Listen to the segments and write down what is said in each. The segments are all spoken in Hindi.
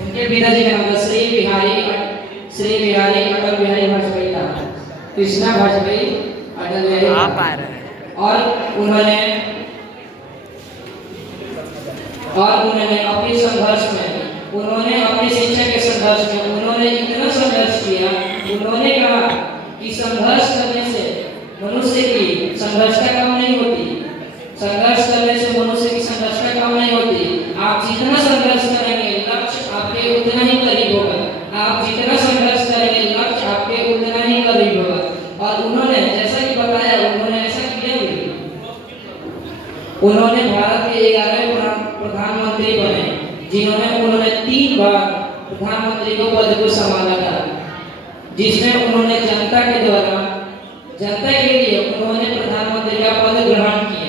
उनके पिताजी का नाम था श्री बिहारी अटल बिहारी वाजपेयी था। कृष्णा वाजपेयी अटल बिहारी। और उन्होंने अपने संघर्ष में, उन्होंने अपने शिक्षा के संघर्ष में उन्होंने इतना संघर्ष किया। उन्होंने कहा कि संघर्ष करने से मनुष्य की संघर्षता कम नहीं होती, संघर्ष करने से मनुष्य की संघर्षता कम नहीं होती। आप जितना संघर्ष करेंगे लक्ष्य आपके उतना ही करीब होगा। आप जितना संघर्ष करेंगे लक्ष्य आपके उतना ही करीब होगा। और उन्होंने जैसा कि बताया, उन्होंने ऐसा किया भी। उन्होंने भारत के 11वें प्रधानमंत्री बने, उन्होंने 3 बार प्रधानमंत्री के पद को संभाला था, जिसमें उन्होंने जनता के द्वारा, जनता के लिए उन्होंने प्रधानमंत्री का पद ग्रहण किया।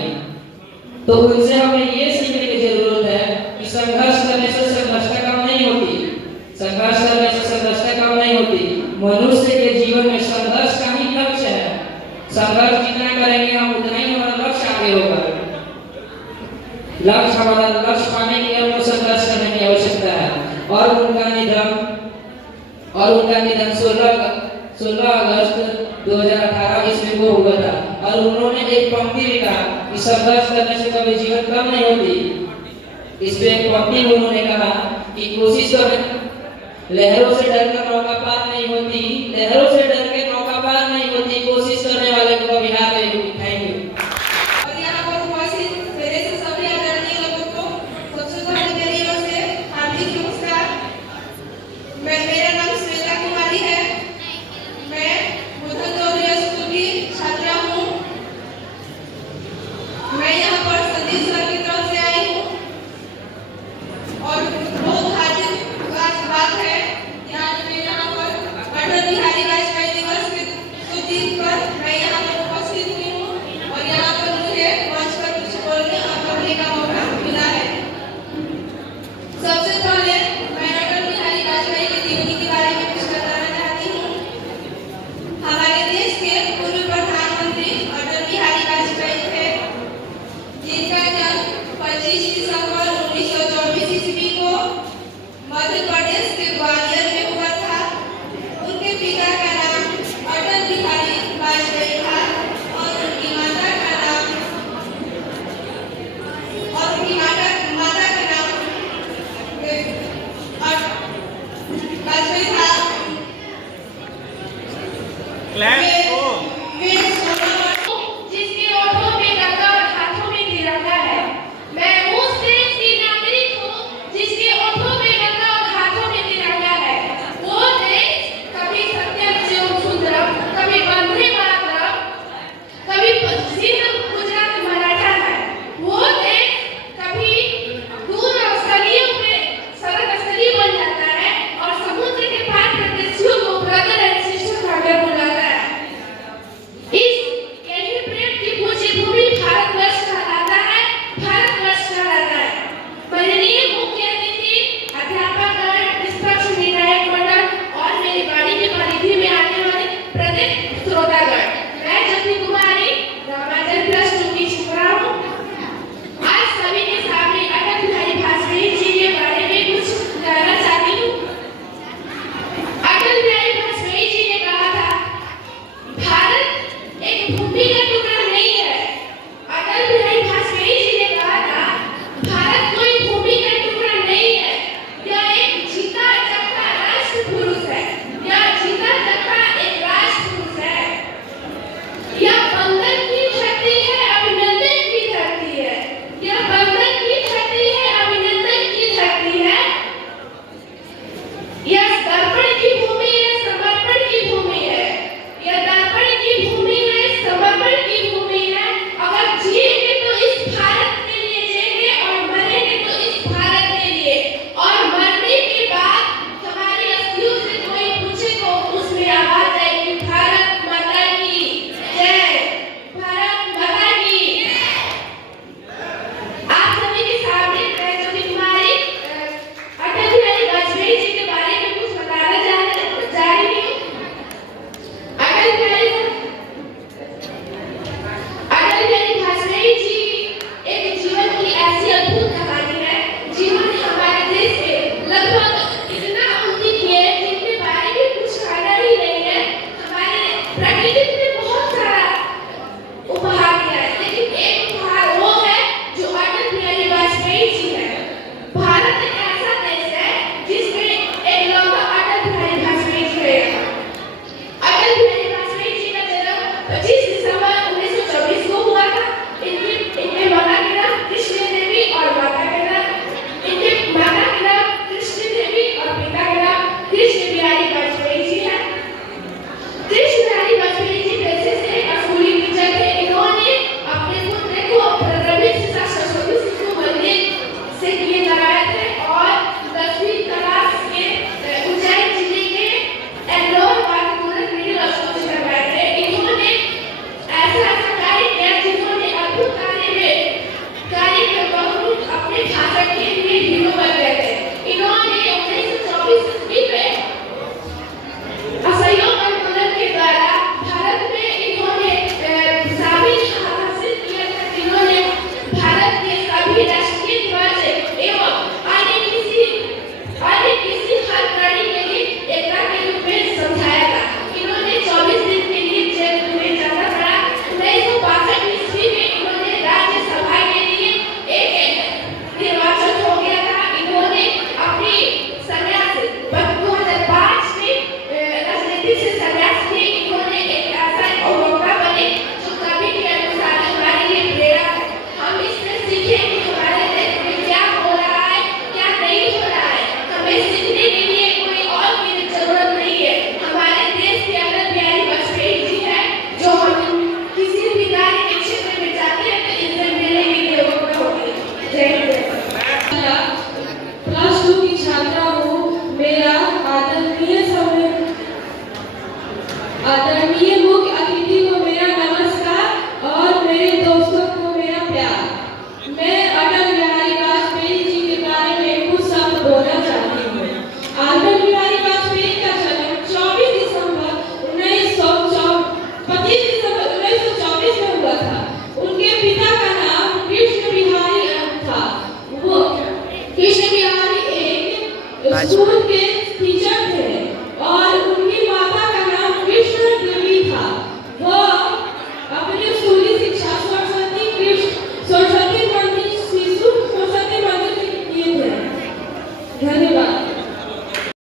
तो उनसे हमें ये सीखने की जरूरत है कि संघर्ष करने से संघर्षता कम नहीं होती, संघर्ष करने से संघर्षता कम नहीं होती। मनुष्य के जीवन में संघर्ष का ही लक्ष्य है। संघर्ष जितना करेंगे हम उतना ही हमारा लक्ष्य आगे होगा। हमारा लक्ष्य पाने के लिए हमको संघर्ष करने की आवश्यकता है। और उनका निधन 16 अगस्त 2018 ईस्वी को हुआ था। और उन्होंने एक पंक्ति लिखा कि संघर्ष करने से कभी जीवन कम नहीं होती। इस पे एक पंक्ति में उन्होंने कहा कि कोशिश करें, लहरों से डरकर नौका पार नहीं होती, लहरों से डर के नौका पार नहीं होती, कोशिश करने वाले को कभी हार नहीं होती। Thank you. मैं उस देश की नागरिक हूँ जिसके ओठों में गंगा और हाथों स्कूल के टीचर थे और उनकी माता का नाम कृष्ण देवी था। वो अपनी स्कूली शिक्षा सरस्वती मंदिर शिशु सरस्वती मंदिर से किए थे। धन्यवाद।